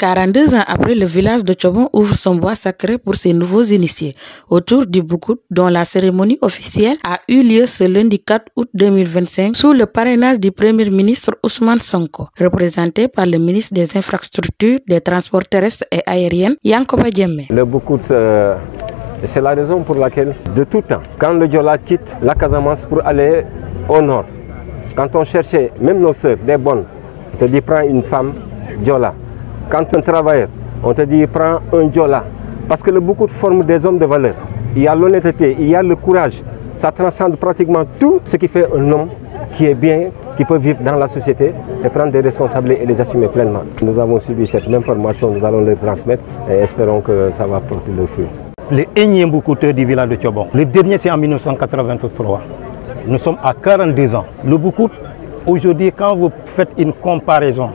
42 ans après, le village de Tchobon ouvre son bois sacré pour ses nouveaux initiés autour du Boukout, dont la cérémonie officielle a eu lieu ce lundi 4 août 2025 sous le parrainage du Premier ministre Ousmane Sonko, représenté par le ministre des Infrastructures, des Transports terrestres et aériens, Yankoba Diémé. Le Boukout, c'est la raison pour laquelle, de tout temps, quand le Diola quitte la Casamance pour aller au nord, quand on cherchait, même nos sœurs, des bonnes, on te dit prends une femme Diola. Quand un travailleur, on te dit prends un Diola. Parce que le Boukout forme des hommes de valeur. Il y a l'honnêteté, il y a le courage. Ça transcende pratiquement tout ce qui fait un homme qui est bien, qui peut vivre dans la société et prendre des responsabilités et les assumer pleinement. Nous avons suivi cette même formation, nous allons les transmettre et espérons que ça va porter le fruit. Les énièmes Boukouteurs du village de Tchobon. Le dernier, c'est en 1983. Nous sommes à 42 ans. Le Boukout, aujourd'hui, quand vous faites une comparaison,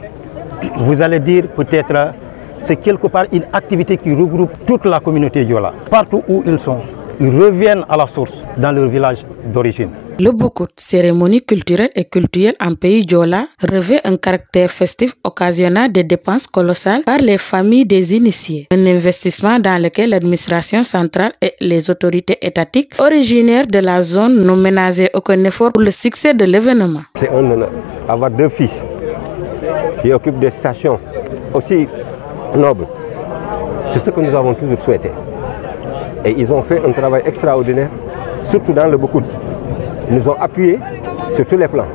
vous allez dire peut-être c'est quelque part une activité qui regroupe toute la communauté Diola. Partout où ils sont, ils reviennent à la source dans leur village d'origine. Le Boukout, cérémonie culturelle et culturelle en pays Diola, revêt un caractère festif occasionnant des dépenses colossales par les familles des initiés. Un investissement dans lequel l'administration centrale et les autorités étatiques originaires de la zone n'ont ménagé aucun effort pour le succès de l'événement. C'est un honneur avoir deux fils qui occupent des stations aussi nobles. C'est ce que nous avons toujours souhaité. Et ils ont fait un travail extraordinaire, surtout dans le Boukout. Ils nous ont appuyés sur tous les plans.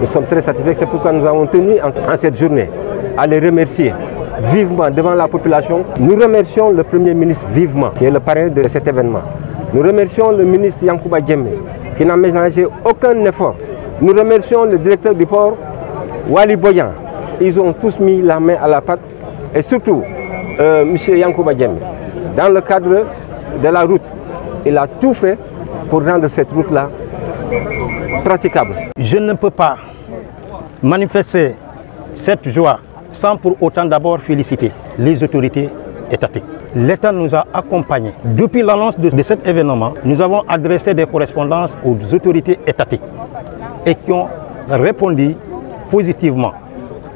Nous sommes très satisfaits, c'est pourquoi nous avons tenu en cette journée à les remercier vivement devant la population. Nous remercions le Premier ministre vivement, qui est le parrain de cet événement. Nous remercions le ministre Yankoba Diémé, qui n'a ménagé aucun effort. Nous remercions le directeur du port, Wali Boyan. Ils ont tous mis la main à la pâte. Et surtout, M. Yankoba Diémé, dans le cadre de la route, il a tout fait pour rendre cette route-là praticable. Je ne peux pas manifester cette joie sans pour autant d'abord féliciter les autorités étatiques. L'État nous a accompagnés. Depuis l'annonce de cet événement, nous avons adressé des correspondances aux autorités étatiques et qui ont répondu positivement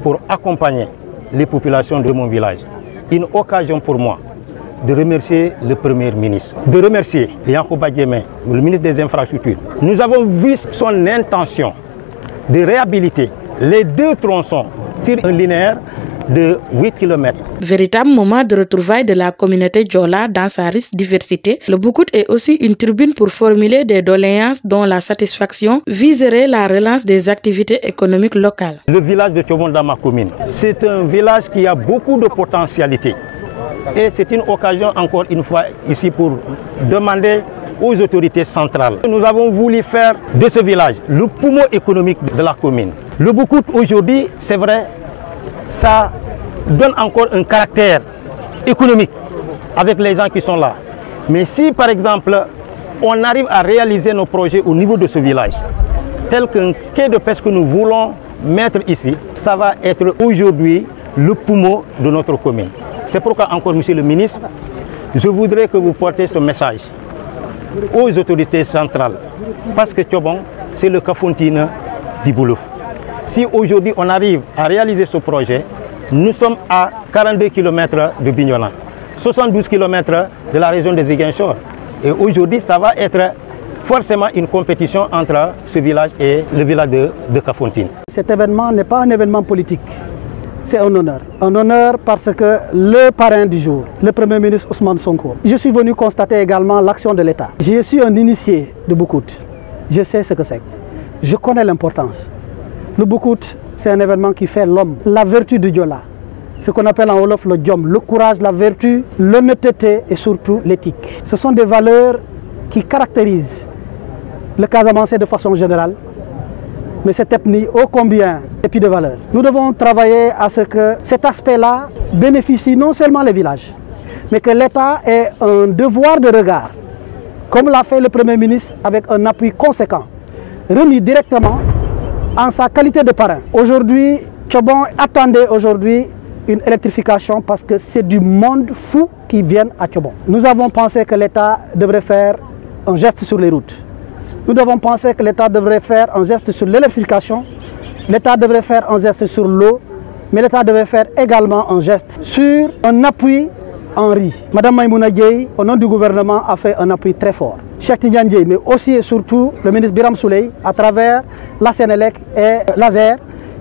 pour accompagner les populations de mon village. Une occasion pour moi de remercier le Premier ministre, de remercier Yankoba Diémé, le ministre des Infrastructures. Nous avons vu son intention de réhabiliter les deux tronçons sur un linéaire de 8 km. Véritable moment de retrouvailles de la communauté Diola dans sa riche diversité, le Boukout est aussi une tribune pour formuler des doléances dont la satisfaction viserait la relance des activités économiques locales. Le village de Tchobon dans ma commune, c'est un village qui a beaucoup de potentialités. Et c'est une occasion encore une fois ici pour demander aux autorités centrales. Nous avons voulu faire de ce village le poumon économique de la commune. Le Boukout aujourd'hui, c'est vrai, ça donne encore un caractère économique avec les gens qui sont là. Mais si par exemple on arrive à réaliser nos projets au niveau de ce village, tel qu'un quai de pêche que nous voulons mettre ici, ça va être aujourd'hui le poumon de notre commune. C'est pourquoi encore, Monsieur le ministre, je voudrais que vous portez ce message aux autorités centrales. Parce que Tchobon, c'est le Kafountine du Boulouf. Si aujourd'hui on arrive à réaliser ce projet, nous sommes à 42 km de Bignona, 72 km de la région des Ziguinchor. Et aujourd'hui, ça va être forcément une compétition entre ce village et le village de Kafountine. Cet événement n'est pas un événement politique. C'est un honneur. Un honneur parce que le parrain du jour, le Premier ministre Ousmane Sonko, je suis venu constater également l'action de l'État. Je suis un initié de Boukout. Je sais ce que c'est. Je connais l'importance. Le Boukout, c'est un événement qui fait l'homme, la vertu du Diola. Ce qu'on appelle en Wolof le Djom, le courage, la vertu, l'honnêteté et surtout l'éthique. Ce sont des valeurs qui caractérisent le Casamançais de façon générale. Mais cette ethnie, ô combien, est puis de valeur. Nous devons travailler à ce que cet aspect-là bénéficie non seulement les villages, mais que l'État ait un devoir de regard, comme l'a fait le Premier ministre avec un appui conséquent, remis directement en sa qualité de parrain. Aujourd'hui, Tchobon attendait aujourd'hui une électrification parce que c'est du monde fou qui vient à Tchobon. Nous avons pensé que l'État devrait faire un geste sur les routes. Nous devons penser que l'État devrait faire un geste sur l'électrification, l'État devrait faire un geste sur l'eau, Mais l'État devait faire également un geste sur un appui en riz. Madame Maïmouna Dièye, au nom du gouvernement, a fait un appui très fort. Cheikh Tidiane Dièye, mais aussi et surtout le ministre Birame Souleye, à travers la Sénélec et l'ASER,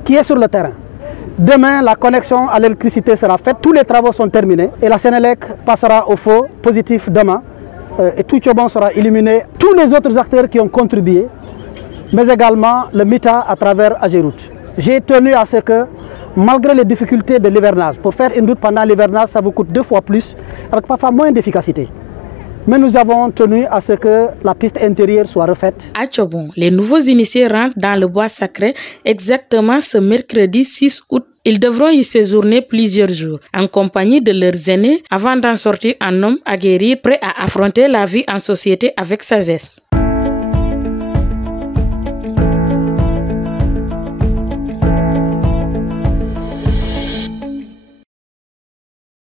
qui est sur le terrain. Demain, la connexion à l'électricité sera faite, tous les travaux sont terminés et la Sénélec passera au feu positif demain et tout Tchobon sera illuminé. Tous les autres acteurs qui ont contribué, mais également le MITA à travers Ageroute. J'ai tenu à ce que, malgré les difficultés de l'hivernage, pour faire une route pendant l'hivernage, ça vous coûte 2 fois plus, avec parfois moins d'efficacité. Mais nous avons tenu à ce que la piste intérieure soit refaite. À Tchobon, les nouveaux initiés rentrent dans le bois sacré exactement ce mercredi 6 août. Ils devront y séjourner plusieurs jours, en compagnie de leurs aînés, avant d'en sortir en hommes aguerris, prêts à affronter la vie en société avec sagesse.